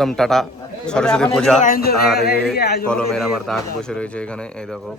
একদম টাটা সরস্বতী পূজা। আর এই কলমের আমার দাগ বসে রয়েছে এখানে, এই দেখো।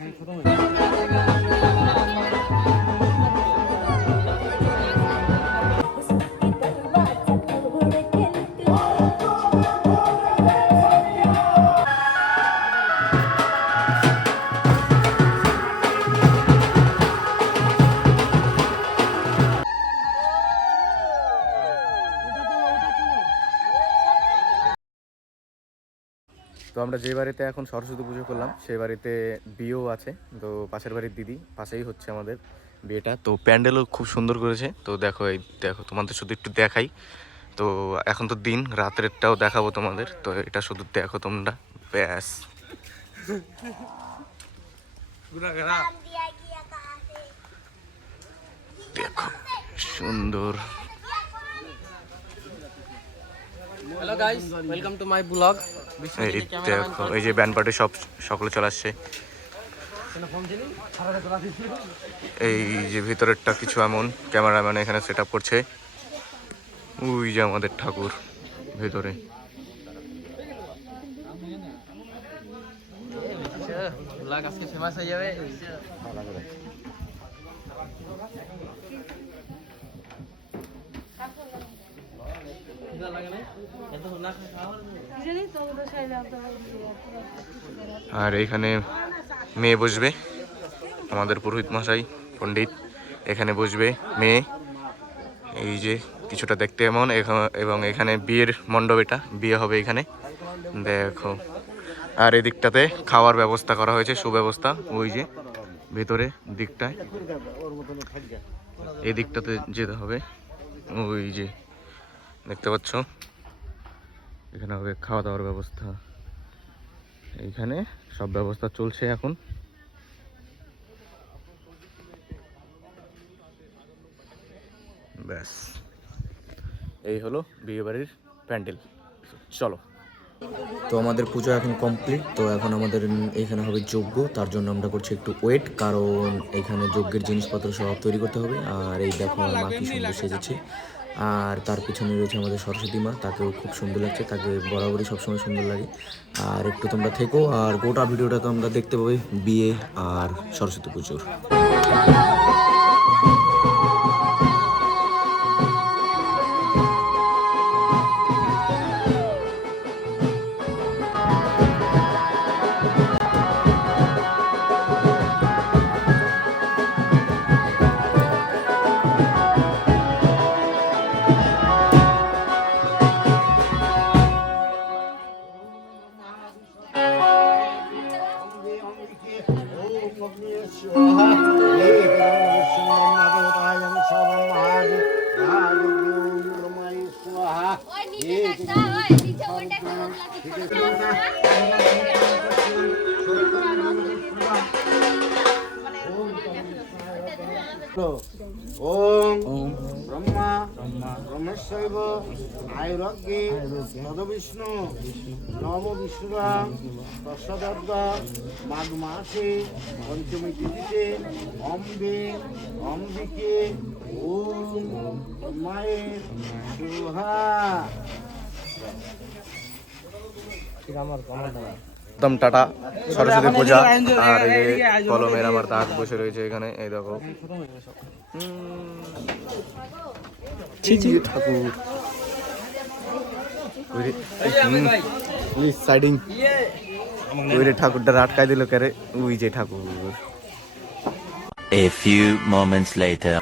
তো আমরা যে বাড়িতে এখন সরস্বতী পুজো করলাম সেই বাড়িতে বিয়েও আছে। তো পাশের বাড়ির দিদি, পাশেই হচ্ছে আমাদের বিয়েটা। তো প্যান্ডেলও খুব সুন্দর করেছে। তো দেখো, এই দেখো, তোমাদের শুধু একটু দেখাই। তো এখন তো দিন, রাত্রেরটাও দেখাবো তোমাদের। তো এটা শুধু দেখো তোমরা, ব্যাস। দেখো সুন্দর। Hello guys, welcome to my blog. এই দেখো, এই যে ব্যান্ড পার্টি সকলে চলে আসছে। এই যে ভিতরেরটা কিছু এমন, ক্যামেরাম্যান এখানে সেট আপ করছে। ওই যে আমাদের ঠাকুর ভেতরে। ব্লগ আজকে ফেমাস হয়ে যাবে। আর এখানে মেয়ে বসবে, আমাদের পুরোহিত মশাই পণ্ডিত এখানে বসবে মেয়ে। এই যে কিছুটা দেখতে এমন, এবং এখানে বিয়ের মণ্ডপ, এটা বিয়ে হবে এখানে, দেখো। আর এই দিকটাতে খাওয়ার ব্যবস্থা করা হয়েছে, সুব্যবস্থা। ওই যে ভেতরে দিকটায়, এই দিকটাতে যেতে হবে। ওই যে দেখতে পাচ্ছ, এখানে হবে খাওয়া দাওয়ার ব্যবস্থা। এইখানে সব ব্যবস্থা চলছে এখন। ব্যাস, এই হলো বিয়েবাড়ির প্যান্ডেল। চলো। তো আমাদের পুজো এখন কমপ্লিট। তো এখন আমাদের এখানে হবে যজ্ঞ, তার জন্য আমরা করছি একটু ওয়েট, কারণ এখানে যজ্ঞের জিনিসপত্র সব তৈরি করতে হবে। আর এই দেখো আমার মা কি সুন্দর সেজেছে। আর তার পিছনে রয়েছে আমাদের সরস্বতী মা, তাকেও খুব সুন্দর লাগছে, তাকে বরাবরই সবসময় সুন্দর লাগে। আর একটু তোমরা থেকো, আর গোটা ভিডিওটা তো আমরা দেখতে পাবে বিয়ে আর সরস্বতী পুজোর। ओम ब्रह्मा ब्रह्मस्यैव आयुर्गे तद्विष्णु नव विष्णुराम तस्सदर्गा माघ मासे पंचमी तिथिते अम्बे अम्बिके ओम ब्रह्माय स्वाहा। একদম টাটা সরস্বতী পূজা। আর এই কলমের আমার দাগ বসে রয়েছে এখানে, এই দেখো। ঠাকুর সাইডিং, ওই রে ঠাকুরটা আটকাই দিল কেরে, ওই যে ঠাকুর। A few moments later.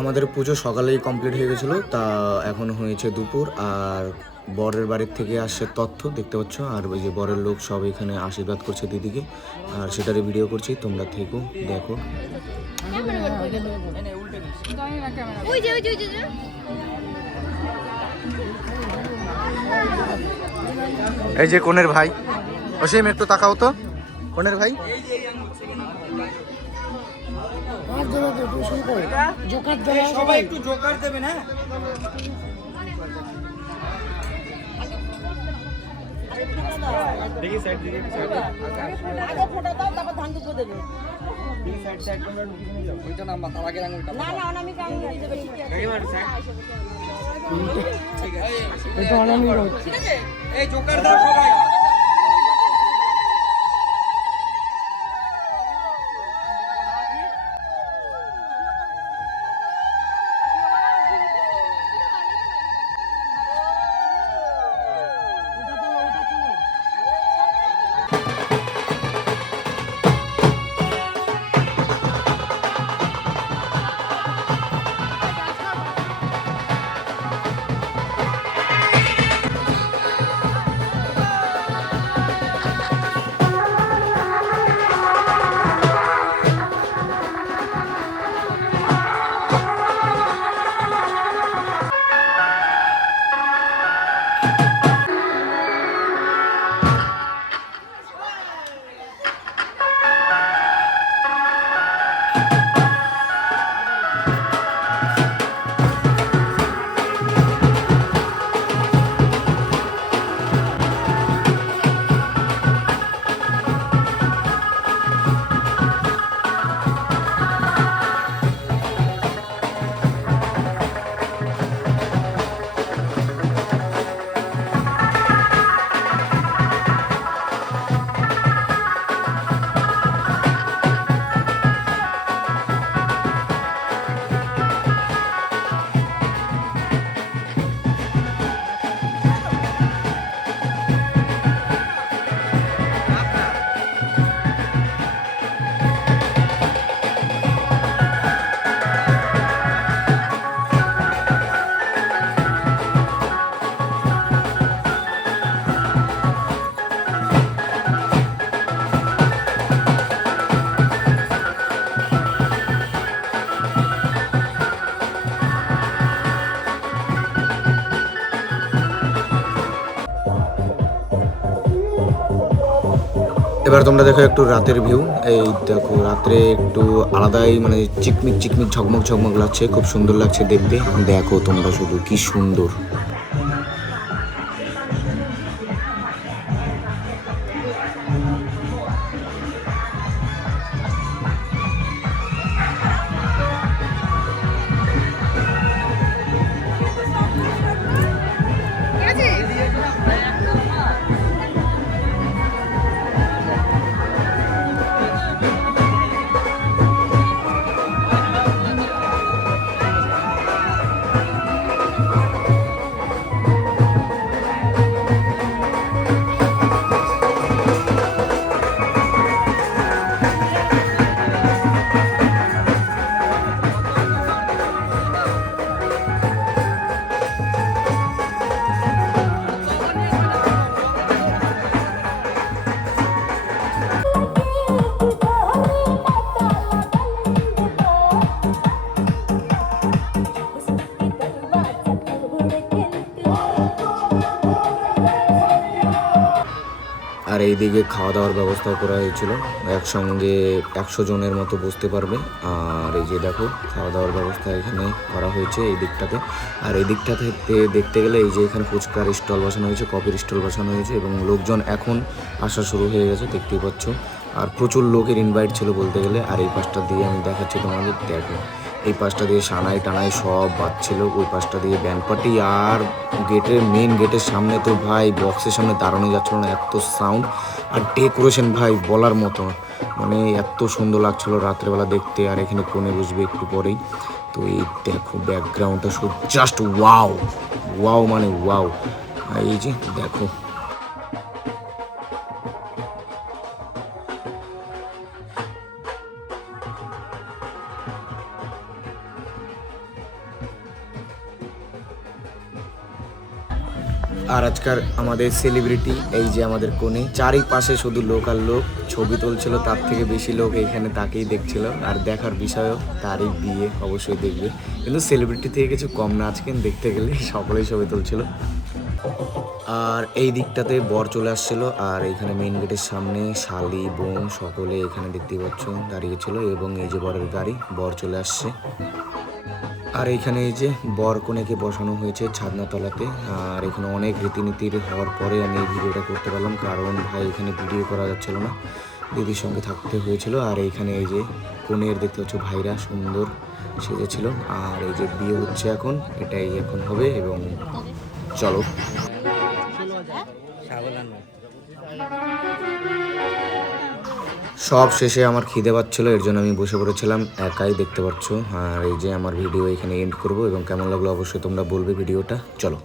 আমাদের পুজো সকালেই কমপ্লিট হয়ে গেছিলো, তা এখন হয়েছে দুপুর। আর বরের বাড়ির থেকে আসছে তথ্য দেখতে পাচ্ছ, আর ওই যে বরের লোক সব এখানে আশীর্বাদ করছে দিদিকে, আর সেটারই ভিডিও করছি, তোমরা থেকো দেখো। এই যে কোনের ভাই, অসীম একটু তাকাও তো, কোনের ভাই। সবাই একটু জোকার দেবেন, হ্যাঁ। দেখি সাইড দিকে, আগে ফটো দাও, তারপর ধান দুটো দেবে। এই সাইড তোমরা ঢুকিয়ে নিয়ে যাও। ওইটা না, মাথা আগে আঙুলটা। না না, আমি কাউন্ট দিয়ে দেব। এটা অনামিকা হচ্ছে। এবার তোমরা দেখো একটু রাতের ভিউ। এই দেখো রাত্রে একটু আলাদাই মানে চিকমিক চিকমিক ঝকমক ঝকমক লাগছে, খুব সুন্দর লাগছে দেখতে। দেখো তোমরা শুধু কি সুন্দর। আর এইদিকে খাওয়া দাওয়ার ব্যবস্থাও করা হয়েছিল, একসঙ্গে 100 জনের মতো বসতে পারবে। আর এই যে দেখো খাওয়া দাওয়ার ব্যবস্থা এখানে করা হয়েছে এই দিকটাতে। আর এই দিকটা থেকে দেখতে গেলে এই যে এখানে ফুচকার স্টল বসানো হয়েছে, কফির স্টল বসানো হয়েছে এবং লোকজন এখন আসা শুরু হয়ে গেছে দেখতেই পাচ্ছ। আর প্রচুর লোকের ইনভাইট ছিল বলতে গেলে। আর এই পাশটা দিয়ে আমি দেখাচ্ছি তোমাদের, দেখো এই পাশটা দিয়ে সানাই টানাই সব বাজছিল, ওই পাশটা দিয়ে ব্যান্ড পার্টি। আর মেন গেটের সামনে তো ভাই বক্সের সামনে দাঁড়ানো যাচ্ছিল না, এত সাউন্ড আর ডেকোরেশন ভাই বলার মতো, মানে এত সুন্দর লাগছিল রাত্রেবেলা দেখতে। আর এখানে কোণে বসবে একটু পরেই। তো এই দেখো ব্যাকগ্রাউন্ডটা শুধু জাস্ট ওয়াও ওয়াও মানে ওয়াও। এই যে দেখো আর আজকাল আমাদের সেলিব্রিটি এই যে আমাদের কোণে, চারিপাশে শুধু লোক আর লোক ছবি তুলছিল, তার থেকে বেশি লোক এখানে তাকেই দেখছিল। আর দেখার বিষয়ও তারই বিয়ে, অবশ্যই দেখবে। কিন্তু সেলিব্রিটি থেকে কিছু কম না আজকে দেখতে গেলে, সকলেই ছবি তুলছিল। আর এই দিকটাতে বর চলে আসছিল। আর এখানে মেইন গেটের সামনে শালি বোন সকলে এখানে দেখতে পাচ্ছ দাঁড়িয়েছিল। এবং এই যে বরের গাড়ি, বর চলে আসছে। আর এখানে এই যে বর কনেকে বসানো হয়েছে ছাদনাতলাতে। আর এখানে অনেক রীতিনীতির হওয়ার পরে আমি এই ভিডিওটা করতে পারলাম, কারণ ভাই এখানে ভিডিও করা যাচ্ছিল না, দিদির সঙ্গে থাকতে হয়েছিল। আর এইখানে এই যে কনের দেখতে পাচ্ছ ভাইরা সুন্দর সেজেছিল। আর এই যে বিয়ে হচ্ছে এখন, এটাই এখন হবে। এবং চলো, সব শেষে আমার খিদে পাচ্ছিলো, এর জন্য আমি বসে পড়েছিলাম একাই, দেখতে পাচ্ছ। আর এই যে আমার ভিডিও এখানে এন্ড করব, এবং কেমন লাগলো অবশ্যই তোমরা বলবে ভিডিওটা। চলো।